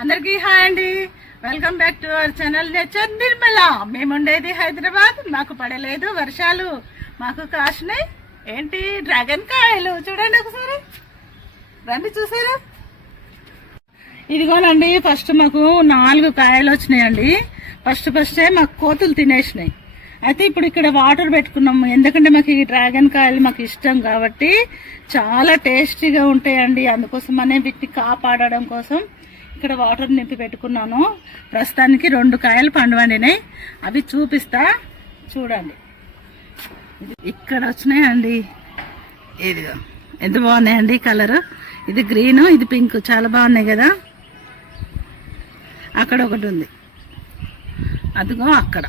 అందరికీ హాయ్ అండి. Welcome back to our channel nature Nirmala. మేముండేది హైదరాబాద్. మాకు పడలేదు వర్షాలు, మాకు కాసినాయి ఏంటి డ్రాగన్ కాయలు. చూడండి ఒకసారి, రండి చూసారా. ఇదిగోనండి, ఫస్ట్ మాకు 4 కాయలు వచ్చినాయండి. ఫస్టే మాకు కోతులు తినేసినాయి. అయితే ఇప్పుడు ఇక్కడ వాటర్ పెట్టుకున్నాము, ఎందుకంటే మాకు ఈ డ్రాగన్ కాయలు మాకు ఇష్టం కాబట్టి చాలా టేస్టీగా ఉంటాయండి. అందుకోసమనే వీటిని కాపాడడం కోసం ఇక్కడ వాటర్ నింపి పెట్టుకున్నాను. ప్రస్తుతానికి 2 కాయలు పండువండినాయి, అవి చూపిస్తా చూడండి. ఇక్కడ వచ్చినాయండి, ఇదిగో ఎంత బాగున్నాయండి కలర్. ఇది గ్రీన్, ఇది పింక్, చాలా బాగున్నాయి కదా. అక్కడ ఒకటి ఉంది, అదిగో అక్కడ.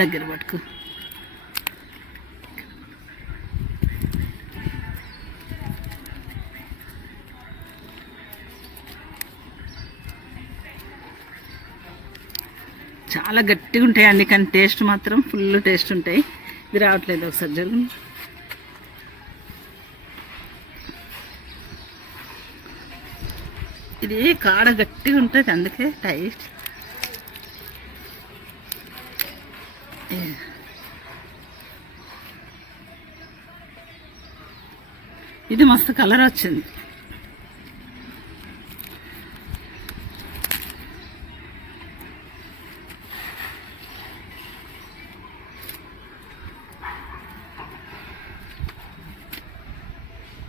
దగ్గర పట్టుకు. చాలా గట్టిగా ఉంటాయండి, కానీ టేస్ట్ మాత్రం ఫుల్ టేస్ట్ ఉంటాయి. ఇది రావట్లేదు, ఒకసారి జరుగు. ఇది కాడ గట్టిగా ఉంటుంది, అందుకే టేస్ట్. ఇది మస్తు కలర్ వచ్చింది.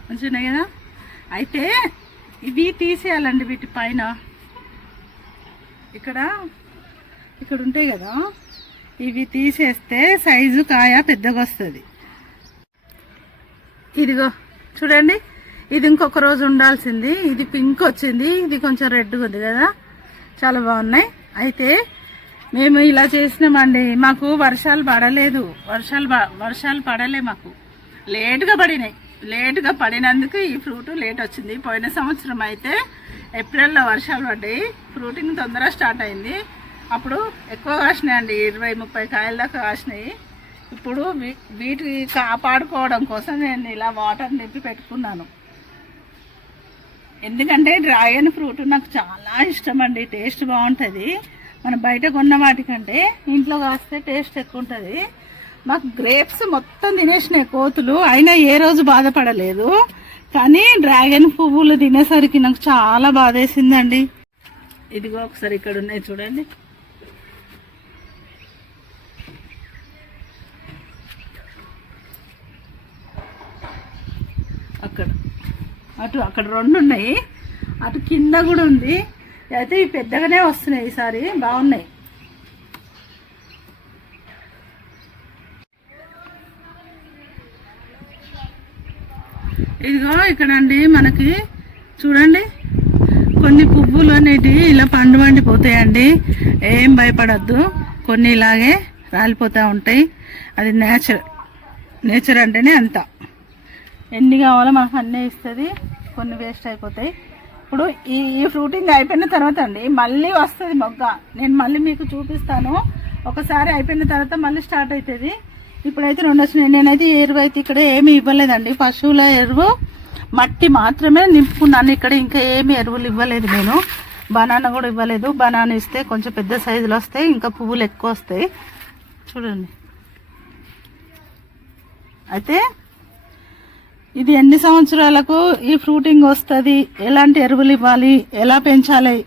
మంచిగా కదా. అయితే ఇవి తీసేయాలండి, వీటి పైన ఇక్కడ ఉంటాయి కదా, ఇవి తీసేస్తే సైజు కాయ పెద్దగా వస్తుంది. ఇదిగో చూడండి, ఇది ఇంకొక రోజు ఉండాల్సింది. ఇది పింక్ వచ్చింది, ఇది కొంచెం రెడ్గా ఉంది కదా, చాలా బాగున్నాయి. అయితే మేము ఇలా చేసినామండి, మాకు వర్షాలు పడలేదు. వర్షాలు పడలే, మాకు లేటుగా పడినాయి. లేటుగా పడినందుకు ఈ ఫ్రూట్ లేట్ వచ్చింది. పోయిన సంవత్సరం అయితే ఏప్రిల్లో వర్షాలు పడ్డాయి, ఫ్రూటింగ్ తొందరగా స్టార్ట్ అయింది. అప్పుడు ఎక్కువ కాసినాయండి, 20-30 కాయల దాకా కాసినాయి. ఇప్పుడు వీటిని కాపాడుకోవడం కోసం నేను ఇలా వాటర్ నింపి పెట్టుకున్నాను. ఎందుకంటే డ్రాగన్ ఫ్రూట్ నాకు చాలా ఇష్టం అండి, టేస్ట్ బాగుంటుంది. మనం బయట కొన్న వాటికంటే ఇంట్లో కాస్తే టేస్ట్ ఎక్కువ ఉంటుంది. మాకు గ్రేప్స్ మొత్తం తినేసినాయి కోతులు, అయినా ఏ రోజు బాధపడలేదు. కానీ డ్రాగన్ పువ్వులు తినేసరికి నాకు చాలా బాధేసిందండి. ఇదిగో ఒకసారి ఇక్కడ ఉన్నాయి చూడండి. అక్కడ 2 ఉన్నాయి, అటు కింద కూడా ఉంది. అయితే ఇవి పెద్దగానే వస్తున్నాయి, ఈసారి బాగున్నాయి. ఇదిగో ఇక్కడండి మనకి చూడండి, కొన్ని పువ్వులు అనేటివి ఇలా పండిపోతాయండి. ఏం భయపడద్దు, కొన్ని ఇలాగే రాలిపోతూ ఉంటాయి. అది నేచర్ అంటేనే అంత. ఎన్ని కావాలో మనకు అన్నీ ఇస్తుంది, కొన్ని వేస్ట్ అయిపోతాయి. ఇప్పుడు ఈ ఫ్రూటింగ్ అయిపోయిన తర్వాత అండి మళ్ళీ వస్తుంది మొగ్గ. నేను మళ్ళీ మీకు చూపిస్తాను. ఒకసారి అయిపోయిన తర్వాత మళ్ళీ స్టార్ట్ అవుతుంది. ఇప్పుడైతే 2 వచ్చినాయి. నేనైతే ఎరువు అయితే ఇక్కడ ఏమి ఇవ్వలేదండి, పశువుల ఎరువు మట్టి మాత్రమే నింపుకున్నాను. ఇక్కడ ఇంకా ఏమి ఎరువులు ఇవ్వలేదు నేను. బనానా కూడా ఇవ్వలేదు. బనానా ఇస్తే కొంచెం పెద్ద సైజులు వస్తాయి, ఇంకా పువ్వులు ఎక్కువ వస్తాయి. చూడండి. అయితే ఇది ఎన్ని సంవత్సరాలకు ఈ ఫ్రూటింగ్ వస్తుంది, ఎలాంటి ఎరువులు ఇవ్వాలి, ఎలా పెంచాలి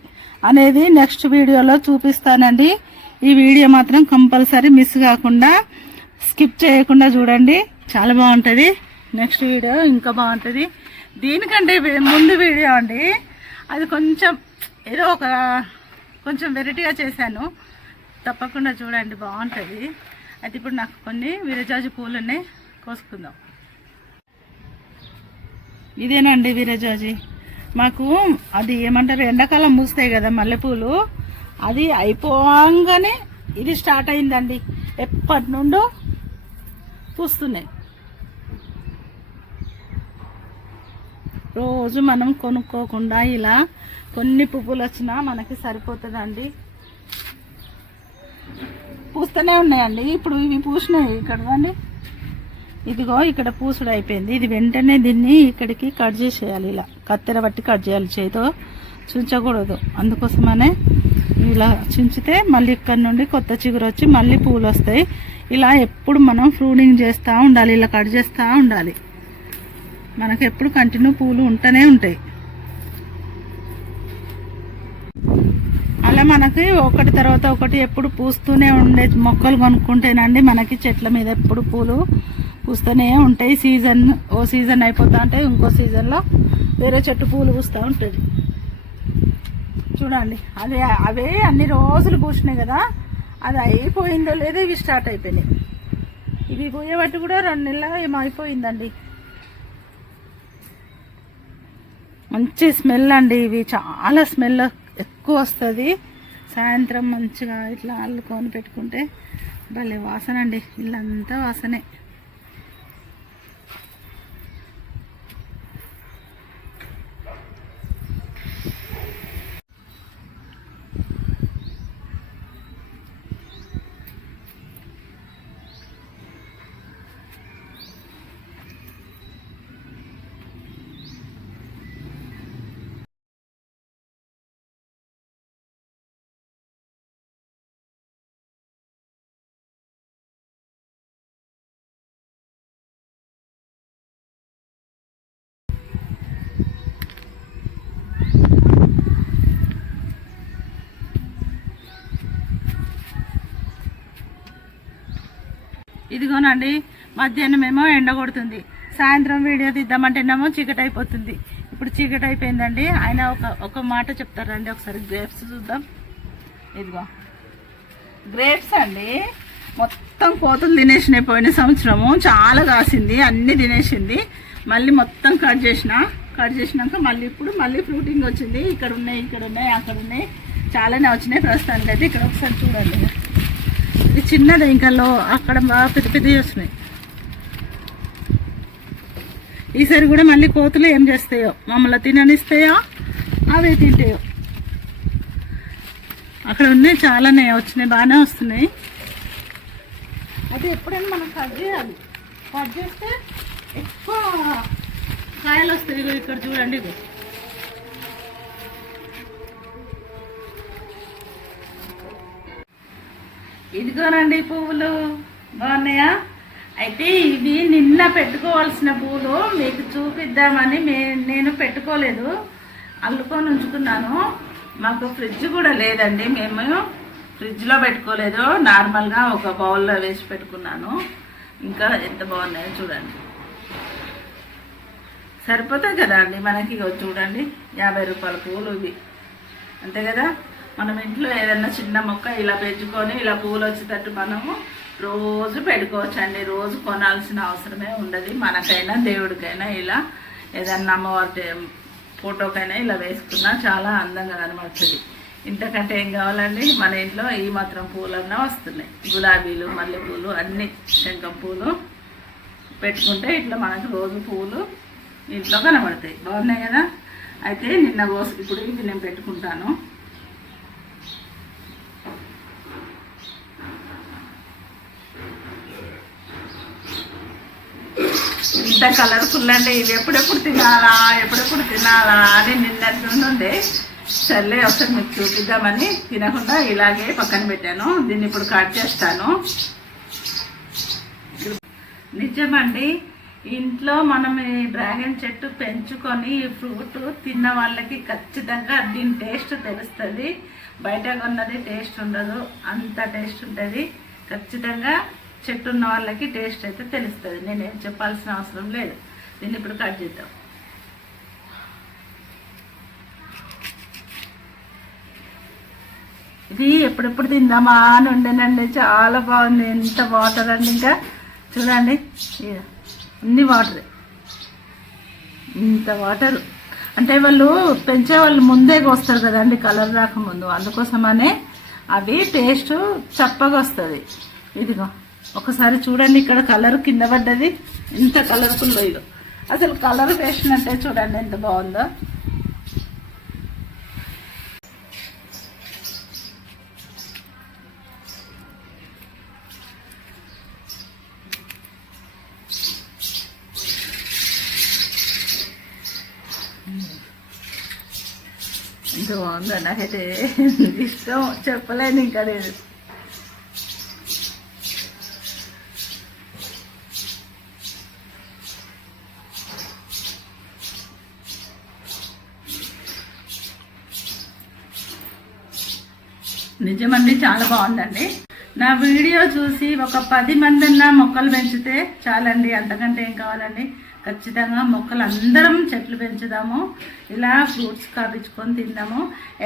అనేది నెక్స్ట్ వీడియోలో చూపిస్తానండి. ఈ వీడియో మాత్రం కంపల్సరీ మిస్ కాకుండా స్కిప్ చేయకుండా చూడండి, చాలా బాగుంటుంది. నెక్స్ట్ వీడియో ఇంకా బాగుంటుంది. దీనికంటే ముందు వీడియో అండి, అది కొంచెం ఏదో కొంచెం వెరైటీగా చేశాను, తప్పకుండా చూడండి, బాగుంటుంది. అయితే ఇప్పుడు నాకు కొన్ని విరజాజి పూలు ఉన్నాయి, కోసుకుందాం. ఇదేనండి విరజాజి. మాకు అది ఏమంటారు, ఎండాకాలం పూస్తాయి కదా మల్లెపూలు, అది అయిపోగానే ఇది స్టార్ట్ అయిందండి. ఎప్పటి నుండో పూస్తున్నాయి. రోజు మనం కొనుక్కోకుండా ఇలా కొన్ని పువ్వులు వచ్చినా మనకి సరిపోతుందండి. పూస్తూనే ఉన్నాయండి. ఇప్పుడు ఇవి పూసినాయి ఇక్కడ రండి. ఇదిగో ఇక్కడ పూసుడు అయిపోయింది. ఇది వెంటనే దీన్ని ఇక్కడికి కట్ చేసేయాలి. ఇలా కత్తెర బట్టి కట్ చేయాలి, చేతితో చుంచకూడదు. అందుకోసమనే ఇలా చుంచితే మళ్ళీ ఇక్కడ నుండి కొత్త చిగురు వచ్చి మళ్ళీ పూలు వస్తాయి. ఇలా ఎప్పుడు మనం ప్రూనింగ్ చేస్తూ ఉండాలి, ఇలా కట్ చేస్తూ ఉండాలి. మనకు ఎప్పుడు కంటిన్యూ పూలు ఉంటూనే ఉంటాయి. అలా మనకి ఒకటి తర్వాత ఒకటి ఎప్పుడు పూస్తూనే ఉండే మొక్కలు కొనుక్కుంటేనండి మనకి చెట్ల మీద ఎప్పుడు పూలు పూస్తూనే ఉంటాయి. ఓ సీజన్ అయిపోతా ఉంటే ఇంకో సీజన్లో వేరే చెట్టు పూలు పూస్తూ ఉంటుంది. చూడండి, అవే అన్ని రోజులు పూసినాయి కదా, అది అయిపోయిందో లేదో ఇవి స్టార్ట్ అయిపోయినాయి. ఇవి పూయబట్టి కూడా 2 నెలలుగా ఏమో అయిపోయిందండి. మంచి స్మెల్ అండి. ఇవి చాలా స్మెల్ ఎక్కువ వస్తుంది. సాయంత్రం మంచిగా ఇట్లా అల్లుకొని పెట్టుకుంటే భలే వాసన అండి. ఇల్లంతా వాసనే. ఇదిగోనండి, మధ్యాహ్నం ఏమో ఎండ కొడుతుంది, సాయంత్రం వీడియో తీద్దామంటేనేమో చీకటి అయిపోతుంది. ఇప్పుడు చీకటి అయిపోయిందండి. ఆయన ఒక మాట చెప్తారండి. ఒకసారి గ్రేప్స్ చూద్దాం. ఇదిగో గ్రేప్స్ అండి, మొత్తం కోతులు తినేసినాయి. పోయిన సంవత్సరము చాలా కాసింది, అన్ని తినేసింది. మళ్ళీ మొత్తం కట్ చేసినాక మళ్ళీ ఇప్పుడు మళ్ళీ ఫ్రూటింగ్ వచ్చింది. ఇక్కడ ఉన్నాయి, అక్కడ ఉన్నాయి, చాలానే వచ్చినాయి. ప్రస్తుతానికి అయితే ఇక్కడ ఒకసారి చూడండి. ఇది చిన్నది, ఇంకా అక్కడ బాగా పెద్ద వస్తున్నాయి. ఈసారి కూడా మళ్ళీ కోతులు ఏం చేస్తాయో, మమ్మల్ని తిననిస్తాయో అవే తింటాయో. అక్కడ ఉన్నాయి, చాలానే వచ్చినాయి, బాగానే వస్తున్నాయి. అయితే ఎప్పుడైనా మనం కట్ చేయాలి. కట్ చేస్తే ఎక్కువ కాయలు వస్తాయి. ఇక్కడ చూడండి, ఇదిగోనండి పువ్వులు బాగున్నాయా? అయితే ఇవి నిన్న పెట్టుకోవాల్సిన పూలు మీకు చూపిద్దామని నేను పెట్టుకోలేదు, అల్లుకొని ఉంచుకున్నాను. మాకు ఫ్రిడ్జ్ కూడా లేదండి, మేము ఫ్రిడ్జ్లో పెట్టుకోలేదు, నార్మల్గా ఒక బౌల్లో వేసి పెట్టుకున్నాను. ఇంకా ఎంత బాగున్నాయో చూడండి. సరిపోతాయి కదా అండి మనకి. చూడండి, 50 రూపాయల పూలు ఇవి, అంతే కదా. మనం ఇంట్లో ఏదన్నా చిన్న మొక్క ఇలా పెంచుకొని ఇలా పూలు వచ్చేటట్టు మనము రోజు పెట్టుకోవచ్చండి. రోజు కొనాల్సిన అవసరమే ఉండదు. మనకైనా దేవుడికైనా ఇలా ఏదన్నా అమ్మవారి ఫోటోకైనా ఇలా వేసుకున్నా చాలా అందంగా కనబడుతుంది. ఇంతకంటే ఏం కావాలండి, మన ఇంట్లో ఈ మాత్రం పూలన్నా వస్తున్నాయి. గులాబీలు, మల్లెపూలు, అన్ని శంఖం పూలు పెట్టుకుంటే ఇట్లా మనకు రోజు పూలు ఇంట్లో కనబడతాయి. బాగున్నాయి కదా. అయితే నిన్న ఇప్పుడు ఇది నేను పెట్టుకుంటాను. ఇంత కలర్ఫుల్ అండి. ఇవి ఎప్పుడెప్పుడు తినాలా అని నిన్నటి నుండి సర్లే ఒకసారి మీకు చూపిద్దామని తినకుండా ఇలాగే పక్కన పెట్టాను. దీన్ని ఇప్పుడు కట్ చేస్తాను. నిజమండి, ఇంట్లో మనం ఈ డ్రాగన్ చెట్టు పెంచుకొని ఈ ఫ్రూట్ తిన్న వాళ్ళకి ఖచ్చితంగా దీని టేస్ట్ తెలుస్తుంది. బయట కొన్నది టేస్ట్ ఉండదు, అంత టేస్ట్ ఉంటుంది. ఖచ్చితంగా చెట్టు ఉన్న వాళ్ళకి టేస్ట్ అయితే తెలుస్తుంది. నేనేం చెప్పాల్సిన అవసరం లేదు. దీన్ని ఇప్పుడు కట్ చేద్దాం. ఇది ఎప్పుడెప్పుడు తిందామా అని ఉండేనండి. చాలా బాగుంది. ఎంత వాటర్ అండి, ఇంకా చూడండి అన్ని వాటరే. ఇంత వాటరు అంటే వాళ్ళు పెంచే వాళ్ళు ముందే కోస్తారు కదండి, కలర్ రాకముందు. అందుకోసమనే అవి టేస్ట్ చప్పగా వస్తుంది. ఇదిగో ఒకసారి చూడండి, ఇక్కడ కలర్ కింద పడ్డది, ఎంత కలర్ఫుల్ ఇదో అసలు కలర్ వేసినట్టే చూడండి ఎంత బాగుందో. ఎంత బాగుందో, నాకైతే ఇష్టం చెప్పలేను ఇంకా నేను. నిజమండి, చాలా బాగుందండి. నా వీడియో చూసి ఒక 10 మందన్నా మొక్కలు పెంచితే చాలండి, అంతకంటే ఏం కావాలండి. ఖచ్చితంగా మొక్కలు అందరం చెట్లు పెంచుదాము, ఇలా ఫ్రూట్స్ కాపించుకొని తిందాము.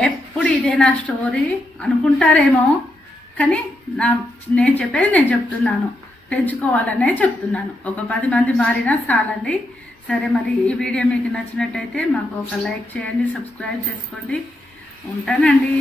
ఎప్పుడు ఇదే నా స్టోరీ అనుకుంటారేమో, కానీ నేను చెప్పేది నేను చెప్తున్నాను, పెంచుకోవాలనే చెప్తున్నాను. ఒక 10 మంది మారినా చాలండి. సరే, మరి ఈ వీడియో మీకు నచ్చినట్టయితే మాకు ఒక లైక్ చేయండి, సబ్స్క్రైబ్ చేసుకోండి. ఉంటానండి.